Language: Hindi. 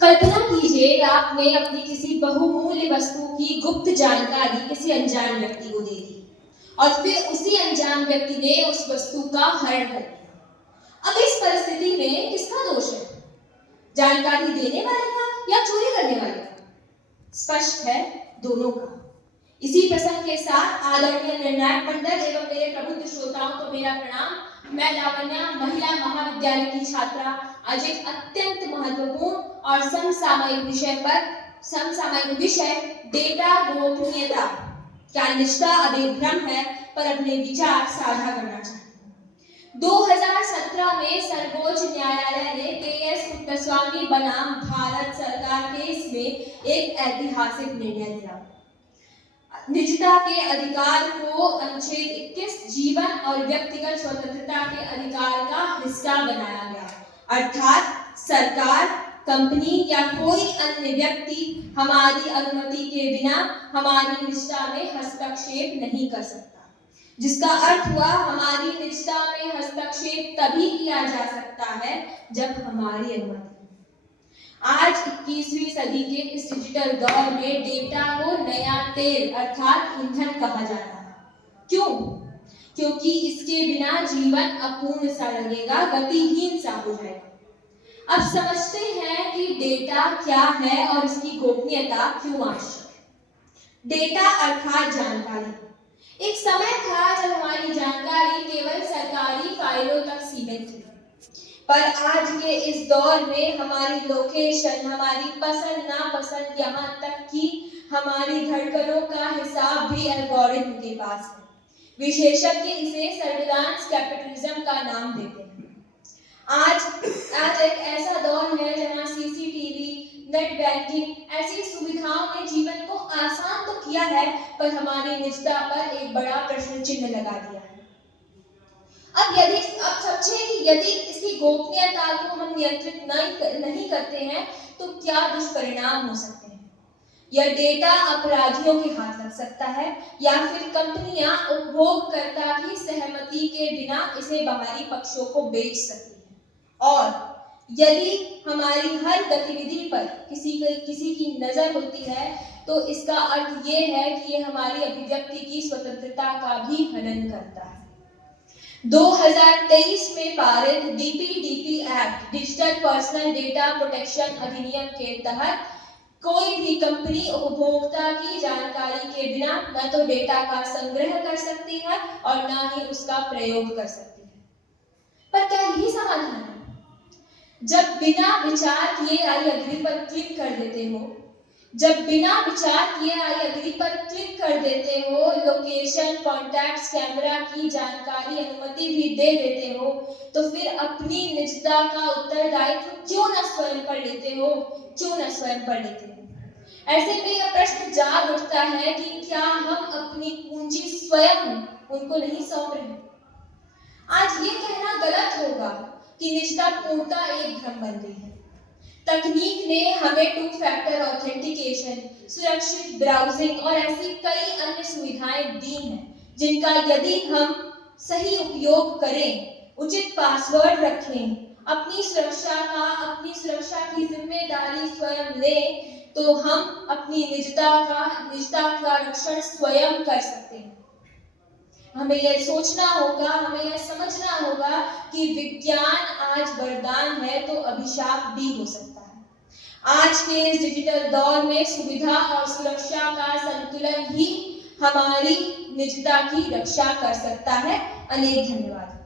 कल्पना कीजिए आपने अपनी किसी बहुमूल्य वस्तु की गुप्त जानकारी किसी अनजान व्यक्ति को दे दी और फिर उसी अनजान व्यक्ति ने उस वस्तु का हरण कर लिया। अब इस परिस्थिति में किसका दोष है, जानकारी देने वाले का या चोरी करने वाले का? स्पष्ट है, दोनों का। इसी प्रसंग के साथ आदरणीय निर्णायक मंडल एवं मेरे प्रबुद्ध श्रोताओं को मेरा प्रणाम। मैं लावण्या महिला महाविद्यालय की छात्रा आज एक अत्यंत महत्वपूर्ण और समसामयिक विषय डेटा गोपनीयता क्या निष्ठा अभिभ्रम है पर अपने विचार साझा करना चाहती हूँ। 2017 में सर्वोच्च न्यायालय ने के.एस. पुट्टस्वामी बनाम भारत सरकार केस में एक ऐतिहासिक निर्णय दिया। निजता के अधिकार को अनुच्छेद 21 जीवन और व्यक्तिगत स्वतंत्रता के अधिकार का हिस्सा बनाया गया, अर्थात सरकार, कंपनी या कोई अन्य व्यक्ति हमारी अनुमति के बिना हमारी निजता में हस्तक्षेप नहीं कर सकता। जिसका अर्थ हुआ हमारी निजता में हस्तक्षेप तभी किया जा सकता है जब हमारी अनुमति। आज 21वीं सदी के इस डिजिटल दौर में डेटा को नया तेल अर्थात ईंधन कहा जाता है। क्यों? क्योंकि इसके बिना जीवन अपूर्ण सा लगेगा, गतिहीन सा हो जाएगा। अब समझते हैं कि डेटा क्या है और इसकी गोपनीयता क्यों आवश्यक है। डेटा अर्थात जानकारी। एक समय था जब हमारी जानकारी केवल सरकारी फाइलों तक सीमित थी, पर आज के इस दौर में हमारी लोकेशन, हमारी पसंद नापसंद, यहाँ तक कि हमारी धड़कनों का हिसाब भी एल्गोरिथम के पास है। विशेषज्ञ इसे सर्विलांस कैपिटलिज्म का नाम देते हैं। आज एक ऐसा दौर है जहाँ सीसीटीवी, नेट बैंकिंग ऐसी सुविधाओं ने जीवन को आसान तो किया है, पर हमारी निजता पर एक बड़ा प्रश्न चिन्ह लगा दिया है। अब सोचें कि यदि इसकी गोपनीयता को हम नियंत्रित नहीं करते हैं तो क्या दुष्परिणाम हो सकते हैं। यह डेटा अपराधियों के हाथ लग सकता है या फिर कंपनियां उपभोगकर्ता की सहमति के बिना इसे बाहरी पक्षों को बेच सकती हैं। और यदि हमारी हर गतिविधि पर किसी की नजर होती है तो इसका अर्थ ये है कि ये हमारी अभिव्यक्ति की स्वतंत्रता का भी हनन करता है। 2023 में पारित DPDP act digital personal data protection अधिनियम के तहत कोई भी कंपनी उपभोक्ता की जानकारी के बिना न तो डेटा का संग्रह कर सकती है और न ही उसका प्रयोग कर सकती है। पर क्या यही समाधान है? जब बिना विचार किए आई अग्री पर क्लिक कर देते हो, लोकेशन, कॉन्टैक्ट्स, कैमरा की जानकारी अनुमति भी दे देते हो, तो फिर अपनी निजता का उत्तरदायित्व क्यों न स्वयं पर लेते हो? ऐसे में यह प्रश्न जाग उठता है कि क्या हम अपनी पूंजी स्वयं उनको नहीं सौंप रहे? आज ये कहना गलत होगा कि निजता पूर्णता एक भ्रम बन गई है। तकनीक ने हमें 2 फैक्टर ऑथेंटिकेशन, सुरक्षित ब्राउजिंग और ऐसी कई अन्य सुविधाएं दी हैं जिनका यदि हम सही उपयोग करें, उचित पासवर्ड रखें, अपनी सुरक्षा की जिम्मेदारी स्वयं लें, तो हम अपनी निजता का रक्षण स्वयं कर सकते हैं। हमें यह सोचना होगा, हमें यह समझना होगा कि विज्ञान आज वरदान है तो अभिशाप भी हो सकता है। आज के इस डिजिटल दौर में सुविधा और सुरक्षा का संतुलन ही हमारी निजता की रक्षा कर सकता है। अनेक धन्यवाद।